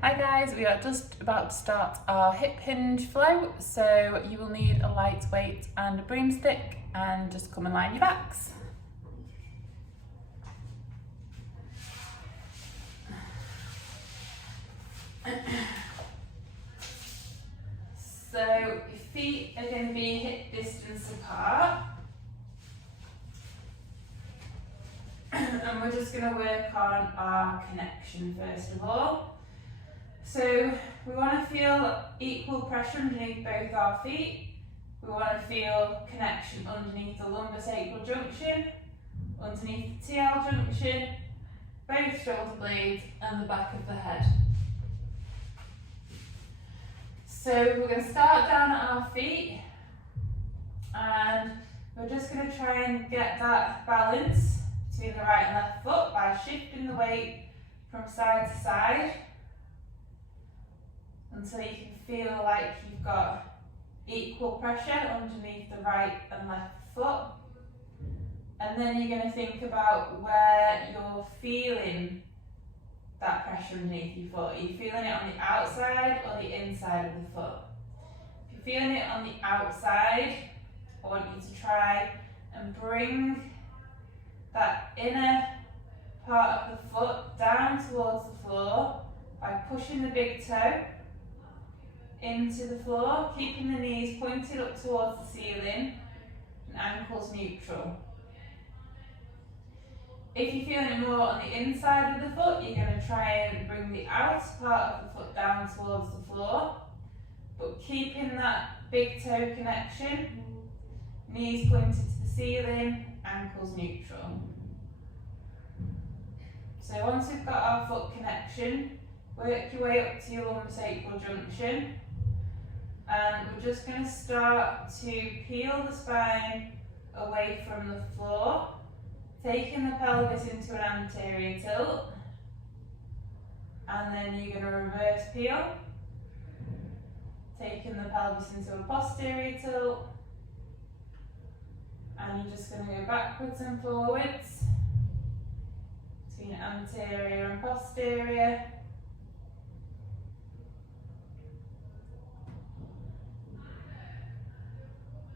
Hi guys, we are just about to start our hip hinge flow, so you will need a light weight and a broomstick, and just come and line your backs. So your feet are going to be hip distance apart, and we're just going to work on our connection first of all. So we want to feel equal pressure underneath both our feet. We want to feel connection underneath the lumbosacral junction, underneath the TL junction, both shoulder blades and the back of the head. So we're going to start down at our feet, and we're just going to try and get that balance between the right and left foot by shifting the weight from side to side, until you can feel like you've got equal pressure underneath the right and left foot. And then you're going to think about where you're feeling that pressure underneath your foot. Are you feeling it on the outside or the inside of the foot? If you're feeling it on the outside, I want you to try and bring that inner part of the foot down towards the floor by pushing the big toe into the floor, keeping the knees pointed up towards the ceiling and ankles neutral. If you're feeling it more on the inside of the foot, you're going to try and bring the outer part of the foot down towards the floor, but keeping that big toe connection, knees pointed to the ceiling, ankles neutral. So once we've got our foot connection, work your way up to your lumbosacral junction, and we're just going to start to peel the spine away from the floor, taking the pelvis into an anterior tilt, and then you're going to reverse peel, taking the pelvis into a posterior tilt, and you're just going to go backwards and forwards between anterior and posterior.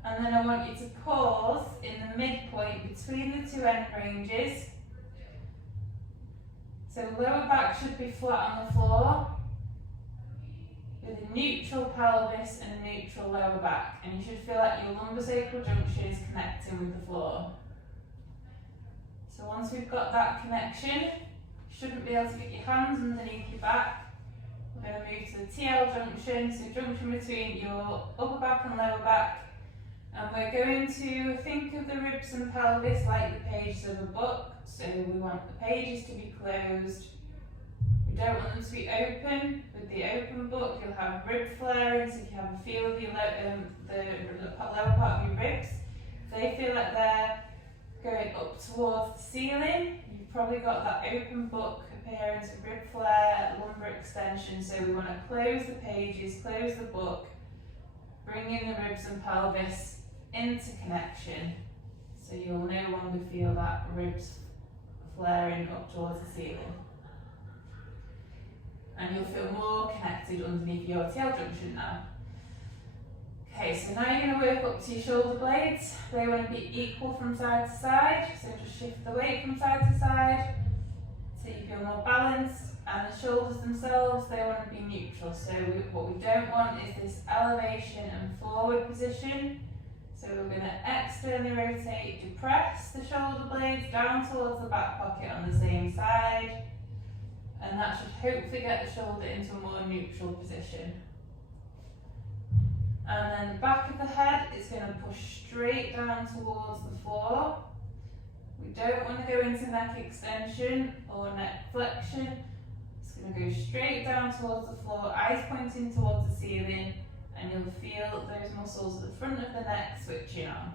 And then I want you to pause in the midpoint between the two end ranges. So lower back should be flat on the floor, with a neutral pelvis and a neutral lower back. And you should feel like your lumbosacral junction is connecting with the floor. So once we've got that connection, you shouldn't be able to get your hands underneath your back. We're going to move to the TL junction, so junction between your upper back and lower back. And we're going to think of the ribs and pelvis like the pages of a book. So we want the pages to be closed. We don't want them to be open. With the open book, you'll have rib flarings. If you have a feel of your the lower part of your ribs, if they feel like they're going up towards the ceiling, you've probably got that open book appearance of rib flare, lumbar extension. So we want to close the pages, close the book, bring in the ribs and pelvis into connection, so you'll no longer feel that ribs flaring up towards the ceiling. And you'll feel more connected underneath your TL junction now. Okay, so now you're going to work up to your shoulder blades. They want to be equal from side to side, so just shift the weight from side to side so you feel more balanced. And the shoulders themselves, they want to be neutral. So what we don't want is this elevation and forward position. So we're going to externally rotate, depress the shoulder blades down towards the back pocket on the same side. And that should hopefully get the shoulder into a more neutral position. And then the back of the head is going to push straight down towards the floor. We don't want to go into neck extension or neck flexion. It's going to go straight down towards the floor, eyes pointing towards the ceiling, and you'll feel those muscles at the front of the neck switching on.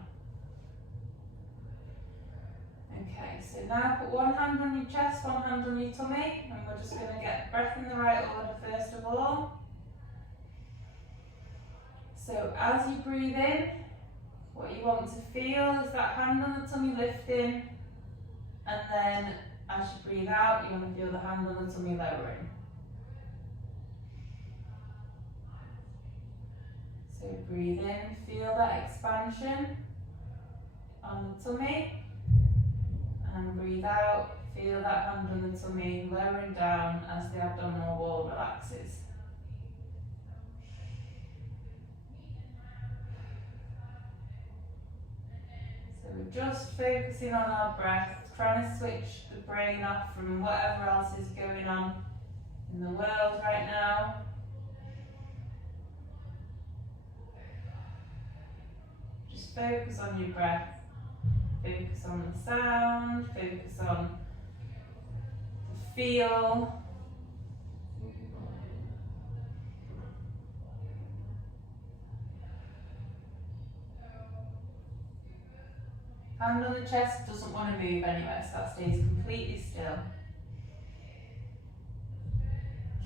Okay, so now put one hand on your chest, one hand on your tummy, and we're just going to get breath in the right order first of all. So as you breathe in, what you want to feel is that hand on the tummy lifting, and then as you breathe out, you want to feel the hand on the tummy lowering. So breathe in, feel that expansion on the tummy, and breathe out, feel that hand on the tummy lowering down as the abdominal wall relaxes. So we're just focusing on our breath, trying to switch the brain off from whatever else is going on in the world right now. Just focus on your breath, focus on the sound, focus on the feel. Hand on the chest doesn't want to move anywhere, so that stays completely still.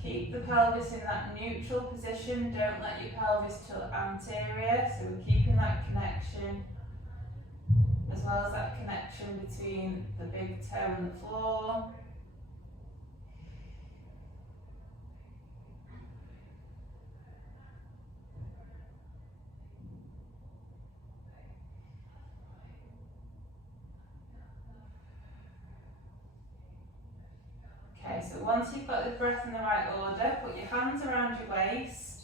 Keep the pelvis in that neutral position, don't let your pelvis tilt anterior, so we're keeping that connection, as well as that connection between the big toe and the floor. Okay, so once you've got the breath in the right order, put your hands around your waist.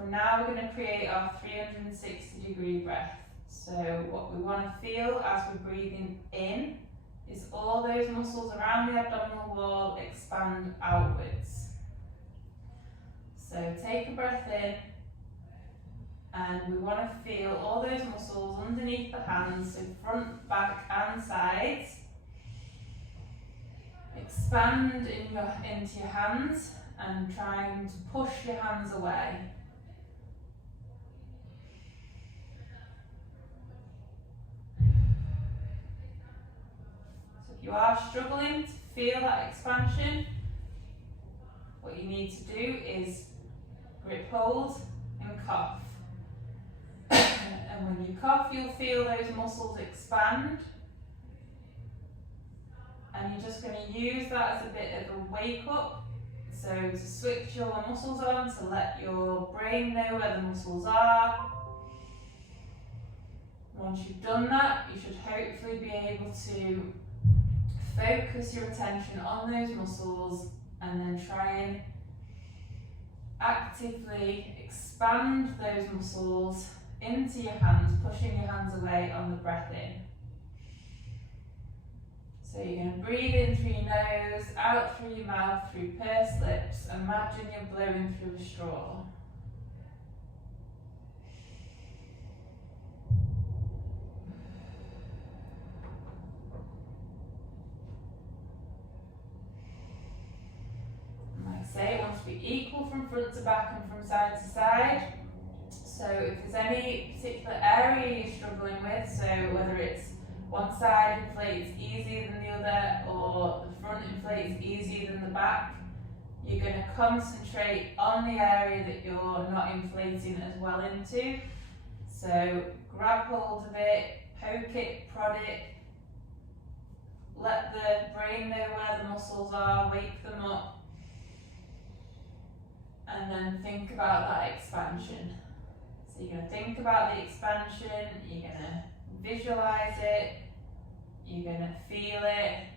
And now we're going to create our 360-degree breath. So what we want to feel as we're breathing in is all those muscles around the abdominal wall expand outwards. So take a breath in, and we want to feel all those muscles underneath the hands, so front, back and sides. Expand into your hands and trying to push your hands away. So if you are struggling to feel that expansion, what you need to do is grip hold and cough. And when you cough, you'll feel those muscles expand. And you're just going to use that as a bit of a wake up. So to switch your muscles on, to let your brain know where the muscles are. Once you've done that, you should hopefully be able to focus your attention on those muscles and then try and actively expand those muscles into your hands, pushing your hands away on the breath in. So you're going to breathe in through your nose, out through your mouth, through pursed lips. Imagine you're blowing through a straw. And like I say, it wants to be equal from front to back and from side to side. So if there's any particular area you're struggling with, so whether it's one side inflates easier than the other, or the front inflates easier than the back, you're going to concentrate on the area that you're not inflating as well into. So grab hold of it, poke it, prod it, let the brain know where the muscles are, wake them up, and then think about that expansion. So you're going to think about the expansion, you're going to visualize it, you're going to feel it.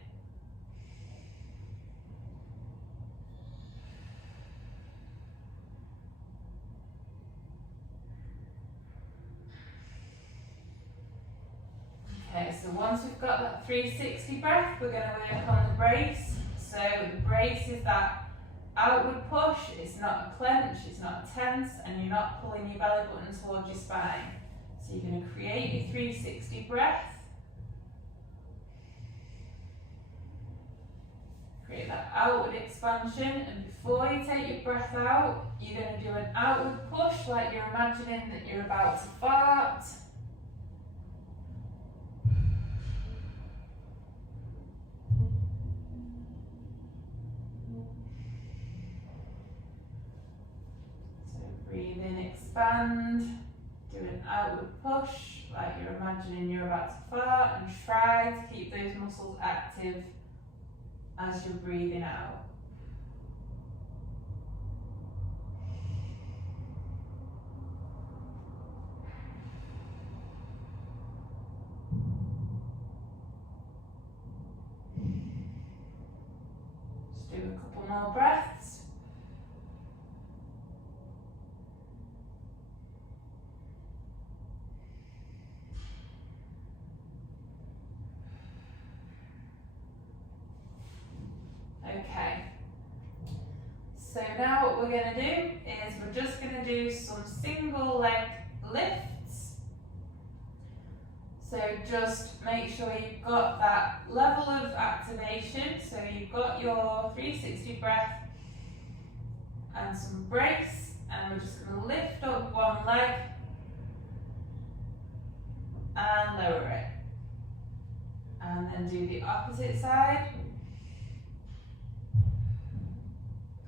Okay, so once we've got that 360 breath, we're going to work on the brace. So the brace is that outward push, it's not a clench, it's not tense, and you're not pulling your belly button towards your spine. So you're going to create your 360 breath. Create that outward expansion, and before you take your breath out, you're going to do an outward push like you're imagining that you're about to fart. So breathe in, expand, do an outward push like you're imagining you're about to fart, and try to keep those muscles active as you're breathing out. Do a couple more breaths. Okay. So now what we're going to do is we're just going to do some single leg lifts. So just make sure you've got that level of activation. So you've got your 360 breath and some brace, and we're just going to lift up one leg and lower it. And then do the opposite side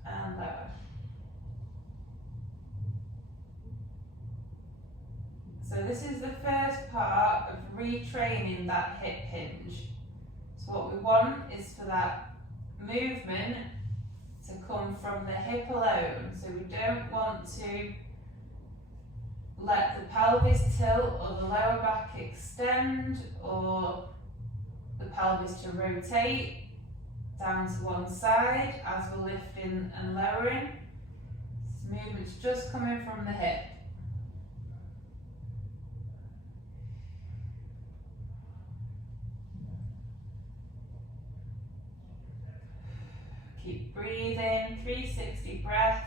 and lower. So this is the first part of retraining that hip hinge. So what we want is for that movement to come from the hip alone. So we don't want to let the pelvis tilt or the lower back extend or the pelvis to rotate down to one side as we're lifting and lowering. This movement's just coming from the hip. Keep breathing, 360 breath.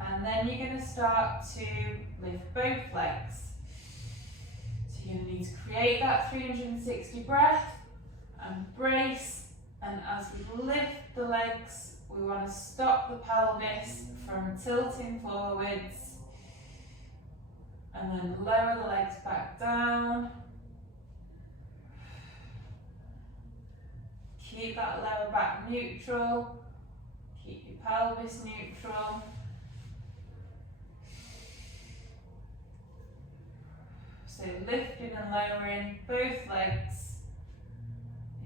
And then you're going to start to lift both legs. So you're going to need to create that 360 breath and brace. And as we lift the legs, we want to stop the pelvis from tilting forwards. And then lower the legs back down. Keep that lower back neutral. Keep your pelvis neutral. So lifting and lowering both legs.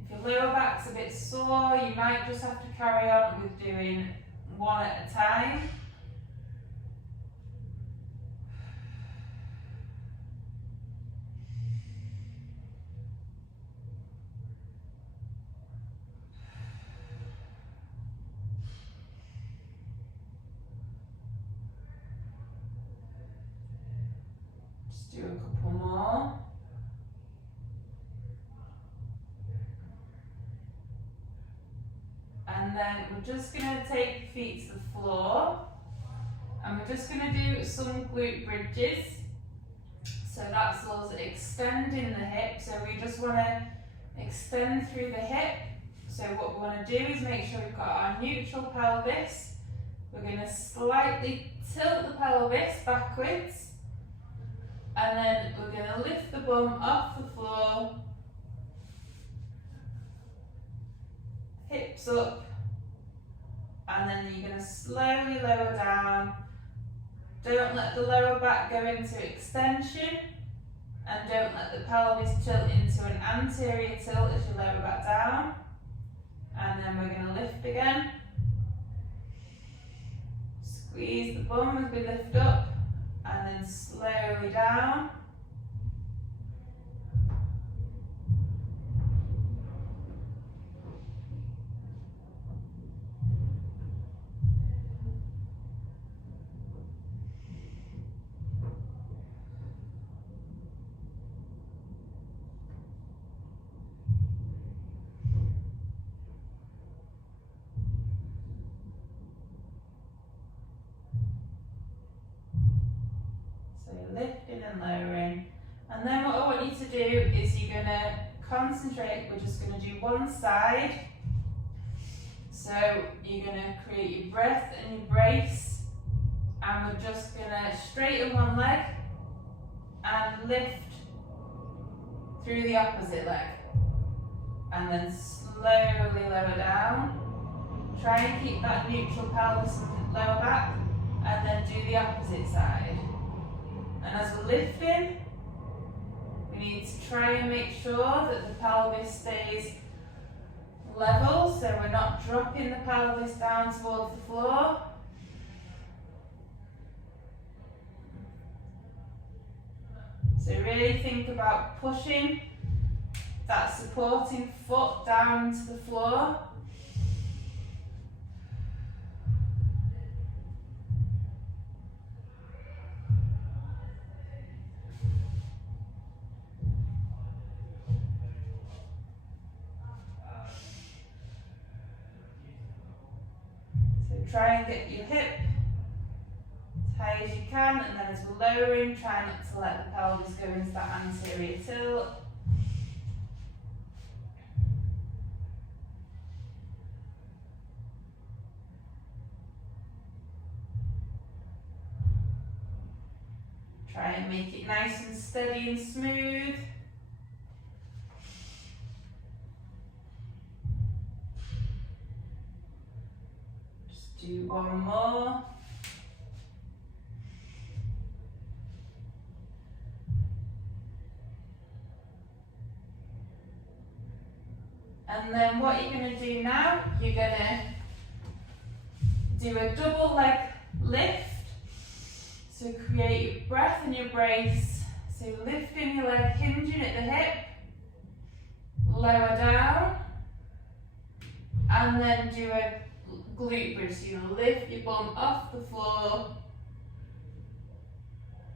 If your lower back's a bit sore, you might just have to carry on with doing one at a time. Do a couple more. And then we're just going to take the feet to the floor and we're just going to do some glute bridges. So that's us extending the hip. So we just want to extend through the hip. So what we want to do is make sure we've got our neutral pelvis. We're going to slightly tilt the pelvis backwards. And then we're going to lift the bum off the floor, hips up, and then you're going to slowly lower down. Don't let the lower back go into extension, and don't let the pelvis tilt into an anterior tilt as you lower back down. And then we're going to lift again. Squeeze the bum as we lift up. And then slowly down. Lifting and lowering. And then what I want you to do is you're going to concentrate, we're just going to do one side. So you're going to create your breath and your brace, and we're just going to straighten one leg and lift through the opposite leg. And then slowly lower down. Try and keep that neutral pelvis and lower back, and then do the opposite side. And as we're lifting, we need to try and make sure that the pelvis stays level, so we're not dropping the pelvis down towards the floor. So really think about pushing that supporting foot down to the floor. So try and get your hip as high as you can, and then as we're lowering, try not to let the pelvis go into that anterior tilt. Try and make it nice and steady and smooth. Just do one more. And then what you're going to do now, you're going to do a double leg lift. So create your breath and your brace. So lifting your leg, hinging at the hip, lower down, and then do a glute bridge. So you lift your bum off the floor,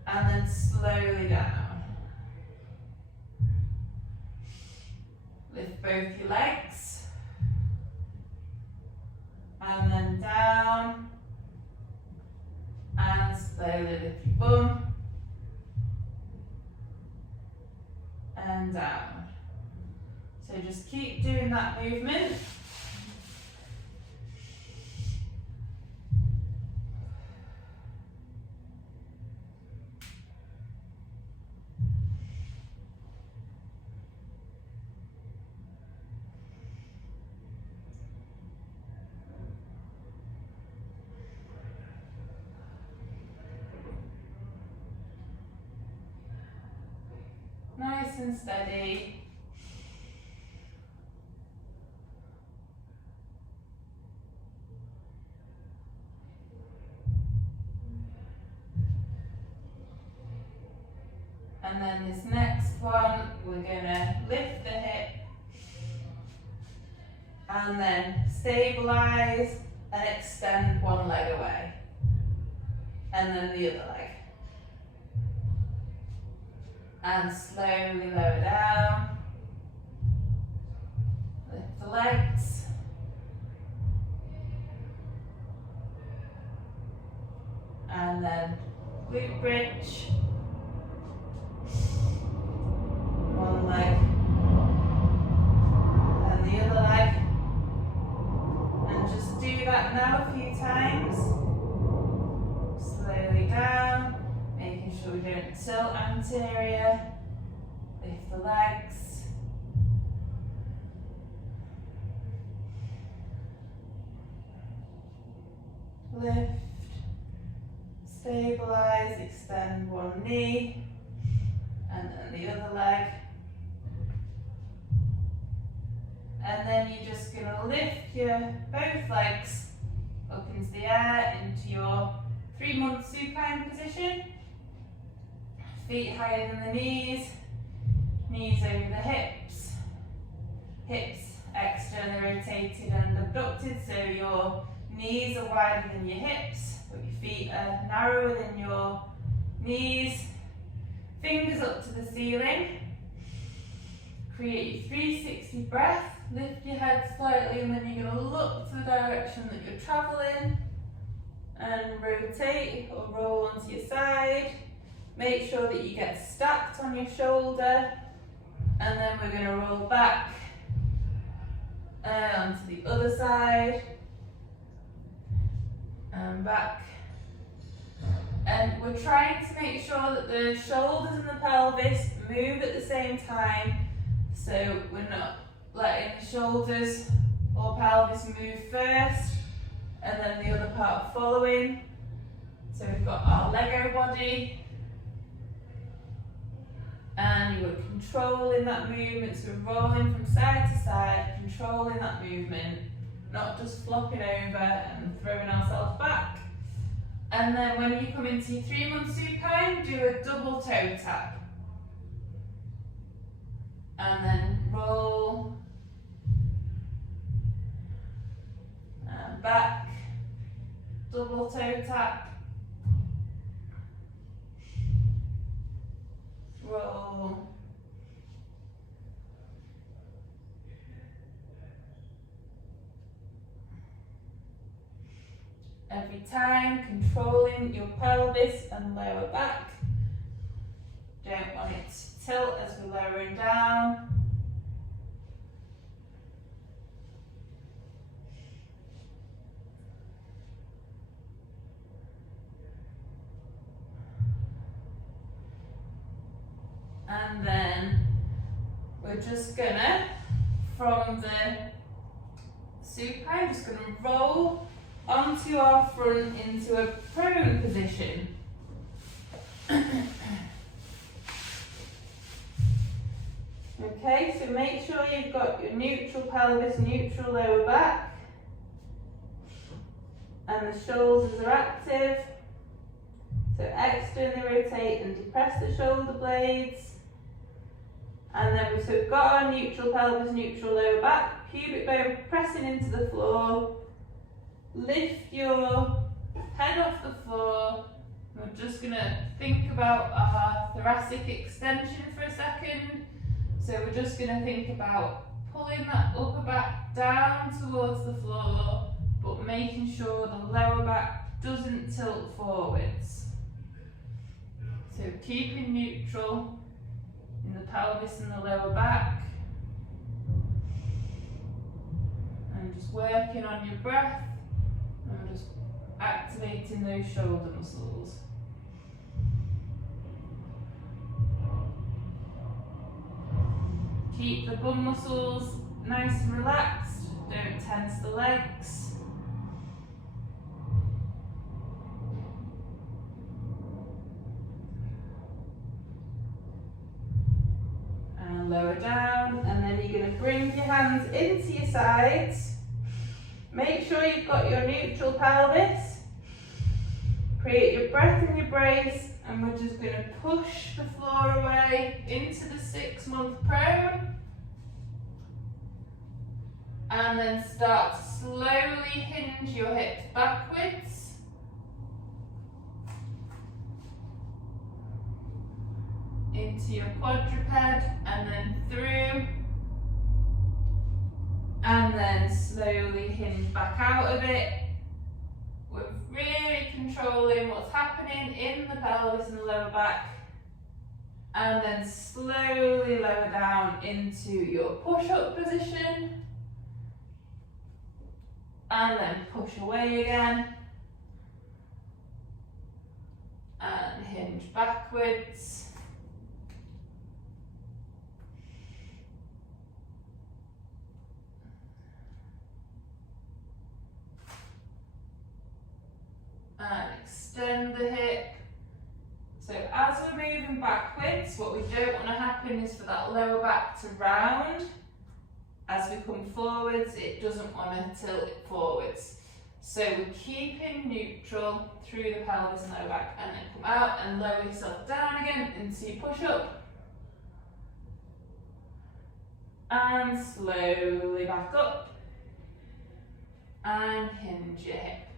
and then slowly down. Lift both your legs, and then down. And slowly lift your bum and down. So just keep doing that movement. Nice and steady. And then this next one, we're going to lift the hip and then stabilize and extend one leg away. And then the other leg. And slowly lower down. Lift the legs. And then glute bridge. One leg. And the other leg. And just do that now a few times. Slowly down. Making sure we don't tilt anterior. Lift the legs. Lift. Stabilize, extend one knee. And then the other leg. And then you're just going to lift your both legs up into the air into your 3-month supine position. Feet higher than the knees, knees over the hips, hips externally rotated and abducted, so your knees are wider than your hips, but your feet are narrower than your knees. Fingers up to the ceiling. Create your 360 breath, lift your head slightly, and then you're going to look to the direction that you're travelling and rotate or roll onto your side. Make sure that you get stacked on your shoulder, and then we're going to roll back onto the other side and back. And we're trying to make sure that the shoulders and the pelvis move at the same time, so we're not letting the shoulders or pelvis move first and then the other part following. So we've got our Lego body. And you were controlling that movement, so we're rolling from side to side, controlling that movement, not just flopping over and throwing ourselves back. And then when you come into your 3-month supine, do a double toe tap. and then roll, and back, double toe tap, roll, every time controlling your pelvis and lower back. Don't want it to tilt as we're lowering down. And then we're just gonna, from the supine, just gonna roll onto our front into a prone position. Okay, so make sure you've got your neutral pelvis, neutral lower back, and the shoulders are active. So externally rotate and depress the shoulder blades. And then we've got our neutral pelvis, neutral lower back, pubic bone pressing into the floor. Lift your head off the floor. We're just going to think about our thoracic extension for a second. So we're just going to think about pulling that upper back down towards the floor, but making sure the lower back doesn't tilt forwards. So keeping neutral in the pelvis and the lower back. And just working on your breath. And we're just activating those shoulder muscles. Keep the bum muscles nice and relaxed, don't tense the legs. And lower down, and then you're going to bring your hands into your sides. Make sure you've got your neutral pelvis. Create your breath in your brace, and we're just going to push the floor away into the 6-month prone. And then start to slowly hinge your hips backwards. Into your quadruped, and then through. And then slowly hinge back out of it. We're really controlling what's happening in the pelvis and the lower back. And then slowly lower down into your push-up position. And then push away again. And hinge backwards. And extend the hip. So as we're moving backwards, what we don't want to happen is for that lower back to round. As we come forwards, it doesn't want to tilt it forwards. So we're keeping neutral through the pelvis and lower back, and then come out and lower yourself down again into your push-up. And slowly back up. And hinge your hip.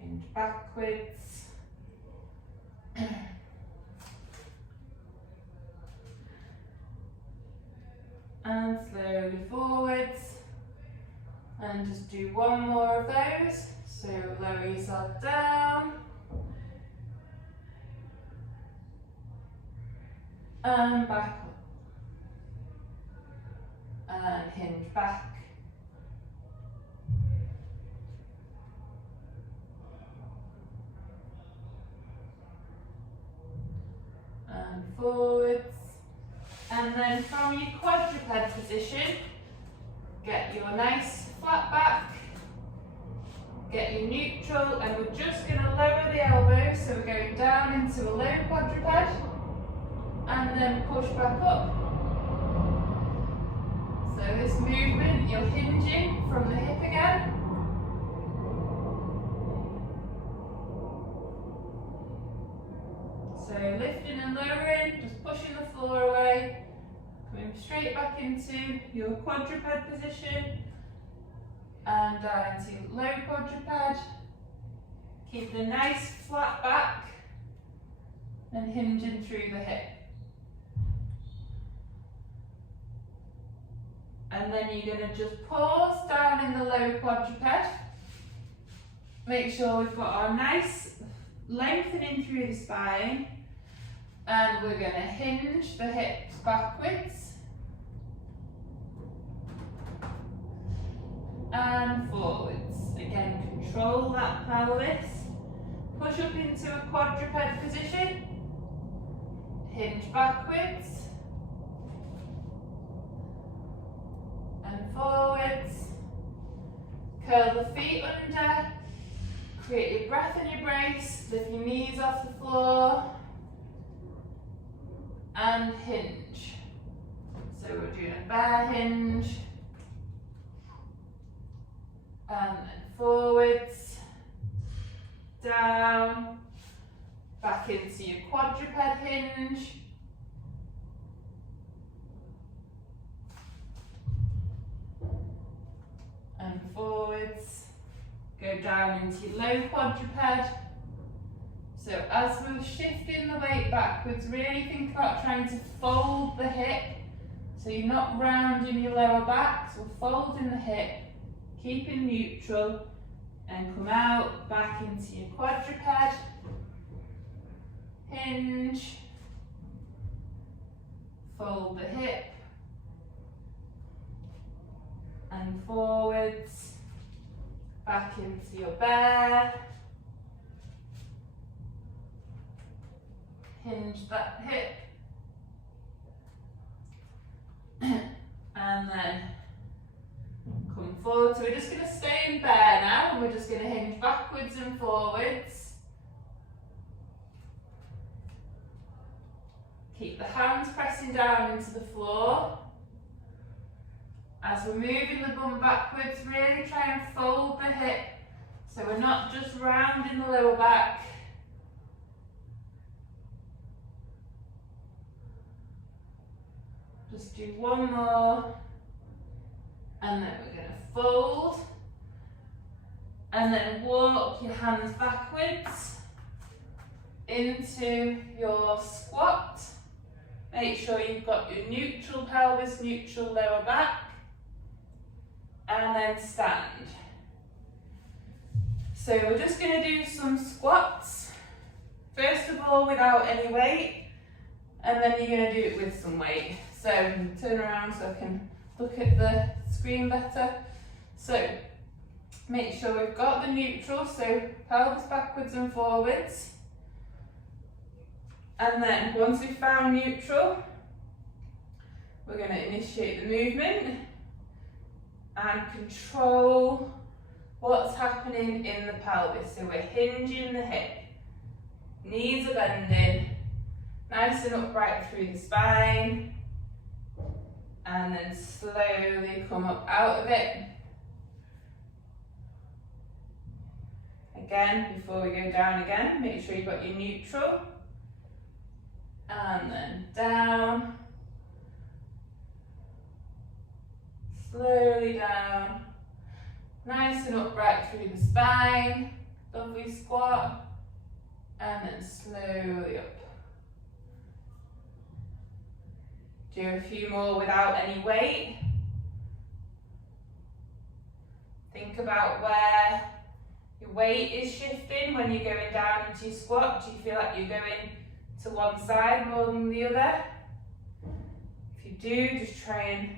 Hinge backwards. And slowly forwards. And just do one more of those. So lower yourself down. And back up. And hinge back. And forwards. And then from your quadruped position, get your nice flat back, get your neutral, and we're just going to lower the elbows, so we're going down into a low quadruped, and then push back up. So this movement, you're hinging from the hip again. So lifting and lowering, just pushing the floor away, Coming straight back into your quadruped position and down into low quadruped. Keep a nice flat back and hinging through the hip. And then you're going to just pause down in the low quadruped. Make sure we've got our nice lengthening through the spine. And we're going to hinge the hips backwards and forwards. Again, control that pelvis. Push up into a quadruped position. Hinge backwards and forwards. Curl the feet under. Create your breath in your brace. Lift your knees off the floor. And hinge. So we're doing a bear hinge. And then forwards. Down. Back into your quadruped hinge. And forwards. Go down into your low quadruped. So as we're shifting the weight backwards, really think about trying to fold the hip. So you're not rounding your lower back, so folding the hip, keeping neutral, and come out back into your quadruped. Hinge. Fold the hip. And forwards. Back into your bear. Hinge that hip. And then come forward. So we're just going to stay in bear now, and we're just going to hinge backwards and forwards. Keep the hands pressing down into the floor. As we're moving the bum backwards, really try and fold the hip, so we're not just rounding the lower back. Just do one more, and then we're going to fold, and then walk your hands backwards into your squat. Make sure you've got your neutral pelvis, neutral lower back, and then stand. So we're just going to do some squats, first of all without any weight, and then you're going to do it with some weight. So turn around so I can look at the screen better. So make sure we've got the neutral, so pelvis backwards and forwards. And then once we've found neutral, we're going to initiate the movement and control what's happening in the pelvis. So we're hinging the hip, knees are bending, nice and upright through the spine, and then slowly come up out of it. Again, before we go down again, make sure you've got your neutral, and then down, slowly down, nice and upright through the spine, lovely squat, and then slowly up. Do a few more without any weight. Think about where your weight is shifting when you're going down into your squat. Do you feel like you're going to one side more than the other? If you do, just try and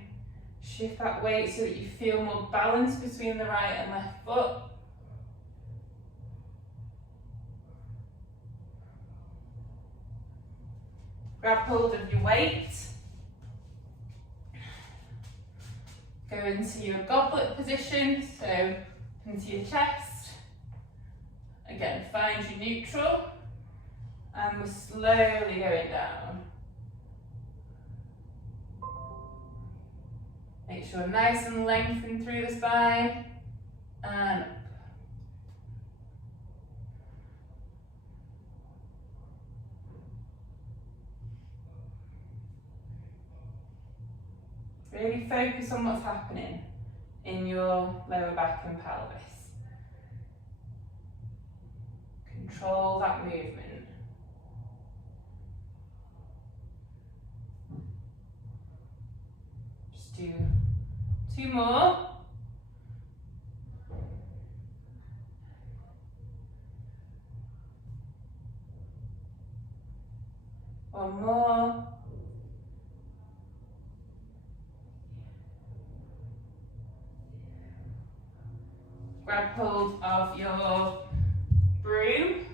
shift that weight so that you feel more balance between the right and left foot. Grab hold of your weight. Go into your goblet position, so into your chest. Again, find your neutral, and we're slowly going down. Make sure nice and lengthened through the spine, and up. Really focus on what's happening in your lower back and pelvis. Control that movement. Just do 2 more. One more. Grab hold of your broom.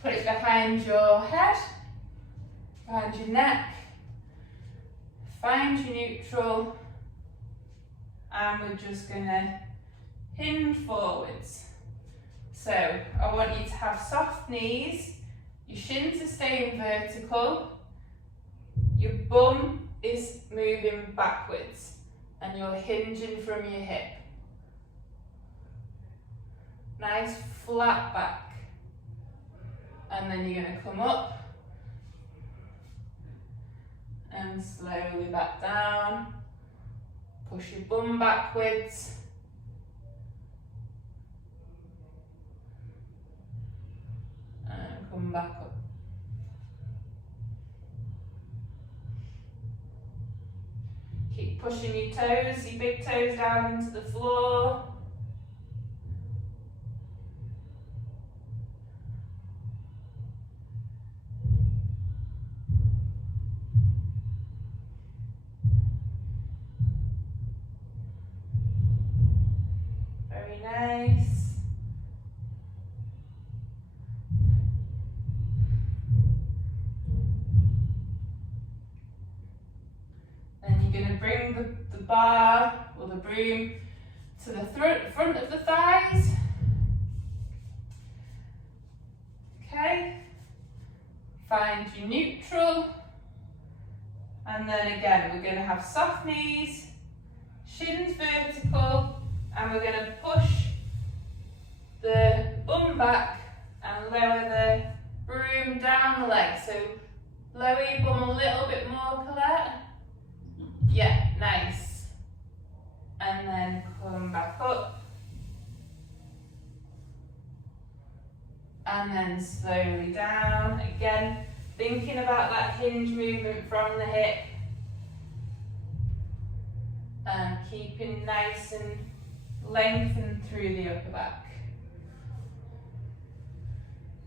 Put it behind your head, behind your neck. Find your neutral. And we're just gonna hinge forwards. So I want you to have soft knees. Your shins are staying vertical. Your bum is moving backwards. And you're hinging from your hip. Nice flat back. And then you're going to come up and slowly back down. Push your bum backwards. And come back up. Keep pushing your toes, your big toes down into the floor. Very nice. Then you're going to bring the bar or the broom to the front of the thighs. Okay. Find your neutral. And then again, we're going to have soft knees, shins vertical, and we're going to push the bum back and lower the broom down the leg. So lower your bum a little bit more, Colette. Yeah, nice. And then come back up. And then slowly down. Again, thinking about that hinge movement from the hip. And keeping nice and lengthened through the upper back.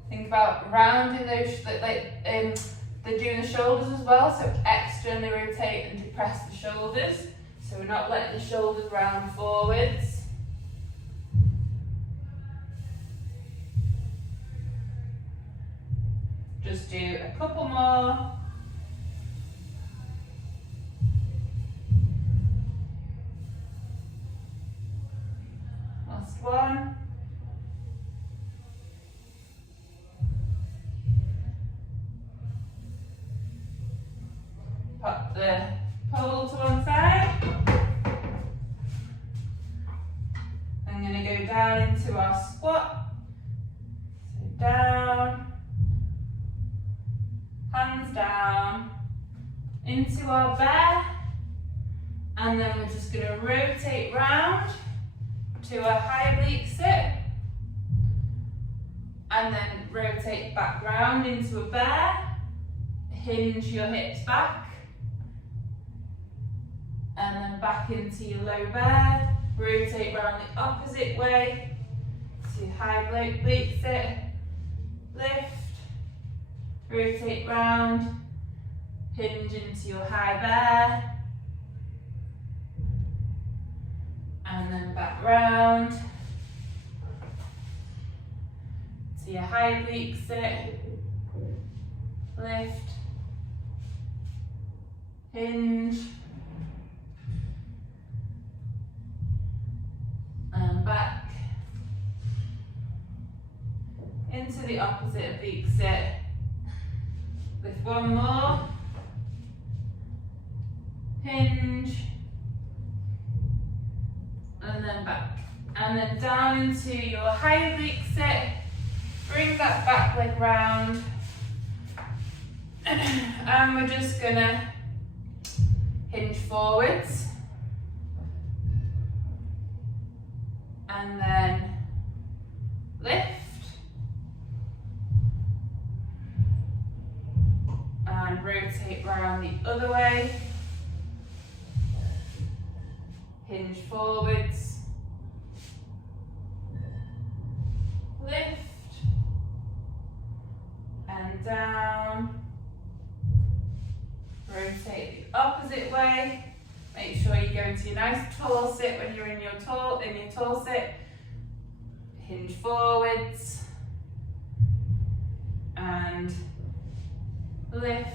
Think about rounding those, they're doing the shoulders as well, so externally rotate and depress the shoulders. So we're not letting the shoulders round forwards. Just do a couple more. Last one. Pop the pole to one side. I'm going to go down into our squat. So down, hands down, into our bear. And then we're just going to rotate round to a high oblique sit. And then rotate back round into a bear. Hinge your hips back. And then back into your low bear. Rotate round the opposite way to high oblique sit. Lift. Rotate round. Hinge into your high bear. And then back round to your high oblique sit. Lift. Hinge. And back into the opposite oblique sit. Lift one more. Hinge. And then back. And then down into your high oblique sit. Bring that back leg round. And we're just gonna hinge forwards, and then lift, and rotate round the other way, hinge forwards, lift, and down, rotate the opposite way. Make sure you go into your nice tall sit when you're in your tall sit. Hinge forwards and lift,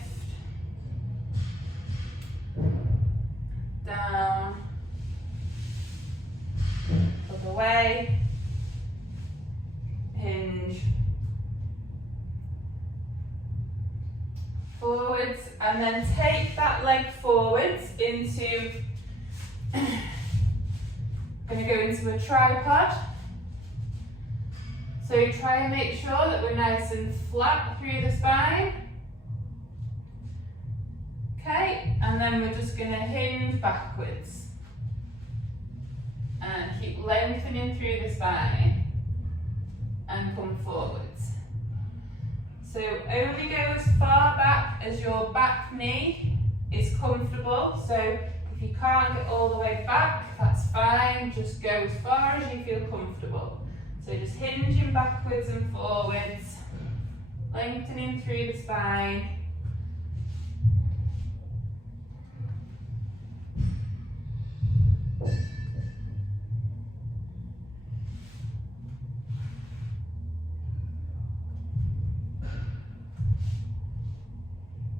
down, other way, hinge, forwards, and then take that leg forwards into, going to go into a tripod. So try and make sure that we're nice and flat through the spine. Okay, and then we're just going to hinge backwards. And keep lengthening through the spine. And come forwards. So only go as far back as your back knee is comfortable. So if you can't get all the way back, that's fine. Just go as far as you feel comfortable. So just hinging backwards and forwards, lengthening through the spine.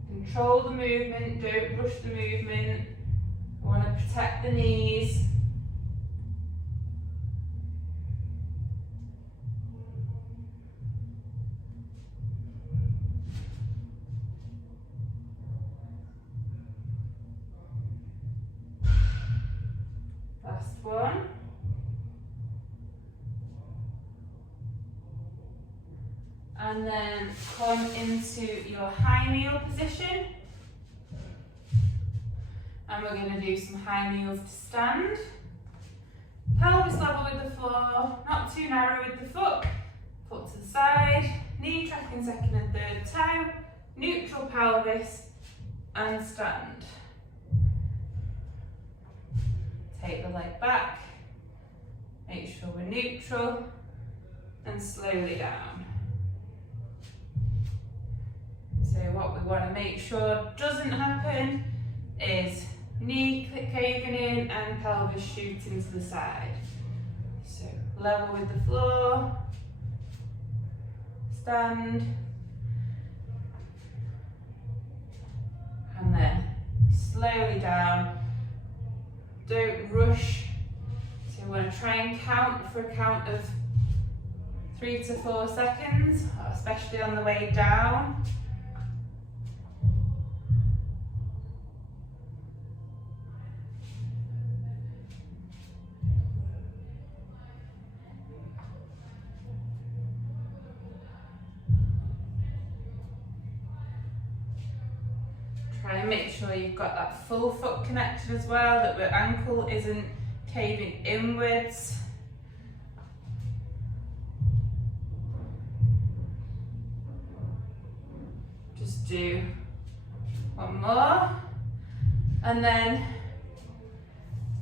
Control the movement, don't rush the movement. We want to protect the knees. Last one. And then come into your high kneel position. And we're going to do some high kneels to stand. Pelvis level with the floor, not too narrow with the foot. Foot to the side, knee tracking second and third toe, neutral pelvis, and stand. Take the leg back, make sure we're neutral, and slowly down. So what we want to make sure doesn't happen is knee caving in and pelvis shooting to the side. So level with the floor, stand, and then slowly down. Don't rush. So we want to try and count for a count of 3 to 4 seconds, especially on the way down. Try and make sure you've got that full foot connection as well, that your ankle isn't caving inwards. Just do one more. And then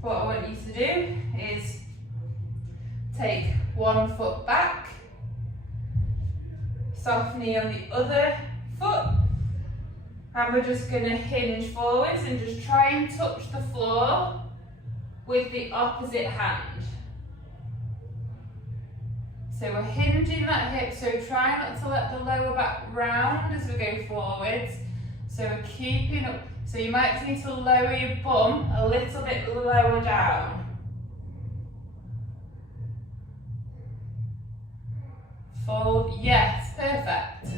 what I want you to do is take one foot back, soft knee on the other foot, and we're just going to hinge forwards and just try and touch the floor with the opposite hand. So we're hinging that hip, so try not to let the lower back round as we go forwards. So we're keeping up, so you might need to lower your bum a little bit lower down. Fold, yes, perfect.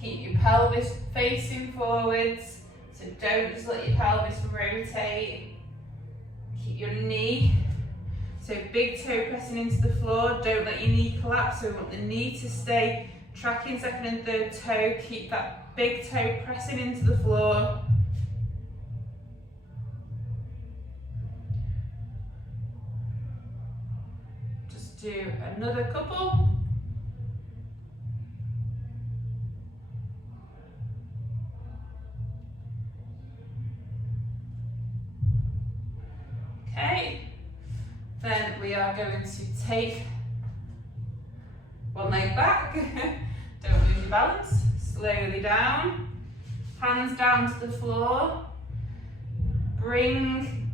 Keep your pelvis facing forwards, so don't just let your pelvis rotate. Keep your knee. So big toe pressing into the floor, don't let your knee collapse. So we want the knee to stay tracking second and third toe. Keep that big toe pressing into the floor. Just do another couple. Okay, then we are going to take one leg back, don't lose your balance, slowly down, hands down to the floor, bring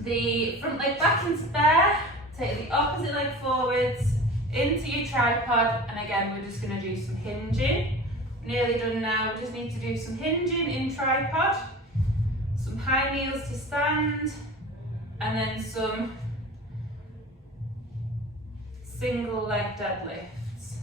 the front leg back into there, take the opposite leg forwards into your tripod, and again we're just going to do some hinging. Nearly done now, we just need to do some hinging in tripod, some high knees to stand, and then some single leg deadlifts.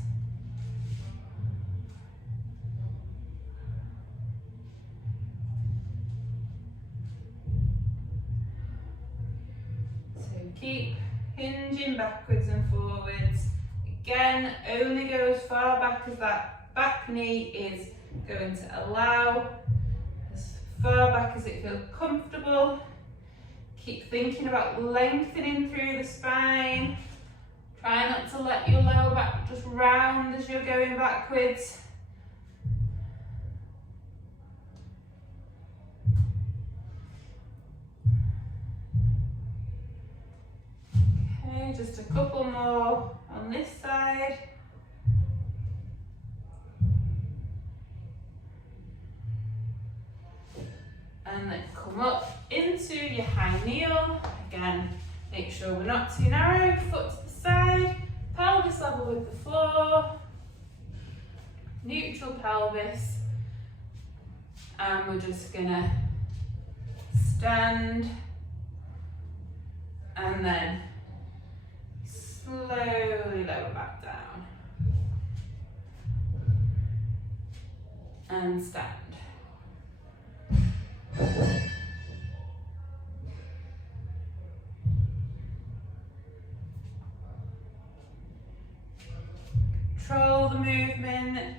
So keep hinging backwards and forwards. Again, only go as far back as that back knee is going to allow, as far back as it feels comfortable. Keep thinking about lengthening through the spine. Try not to let your lower back just round as you're going backwards. Okay, just a couple more on this side. And then come up into your high kneel. Again, make sure we're not too narrow, foot to the side, pelvis level with the floor, neutral pelvis, and we're just gonna stand and then slowly lower back down and stand. Control the movement,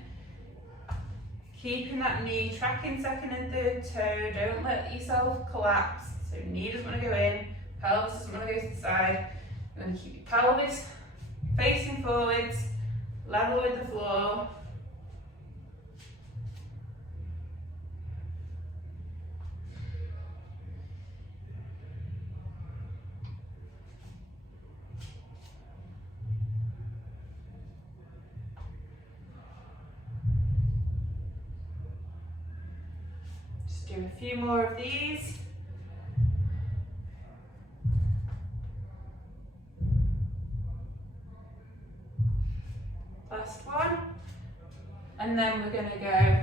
keeping that knee tracking second and third toe. Don't let yourself collapse. So knee doesn't want to go in, pelvis doesn't want to go to the side. You want to keep your pelvis facing forwards, level with the floor. Do a few more of these. Last one. And then we're going to go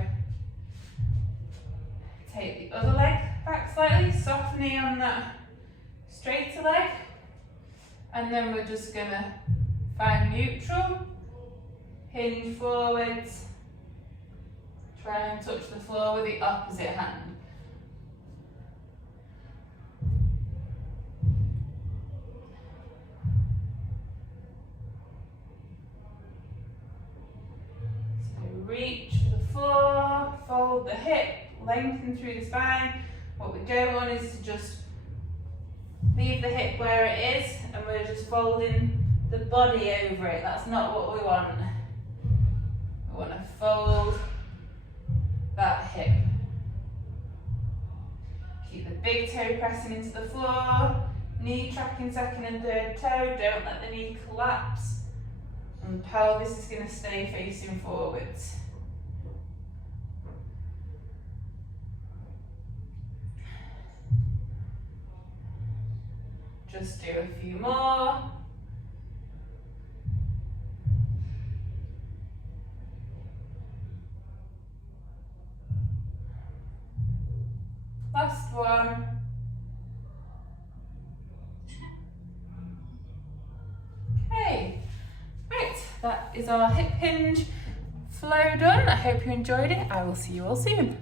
take the other leg back slightly, soft knee on that straighter leg. And then we're just going to find neutral, hinge forwards, try and touch the floor with the opposite hand. Reach for the floor, fold the hip, lengthen through the spine. What we don't want is to just leave the hip where it is and we're just folding the body over it. That's not what we want. We want to fold that hip. Keep the big toe pressing into the floor, knee tracking second and third toe. Don't let the knee collapse. And the pelvis is going to stay facing forwards. Just do a few more. Last one. Okay. Right, that is our hip hinge flow done. I hope you enjoyed it. I will see you all soon.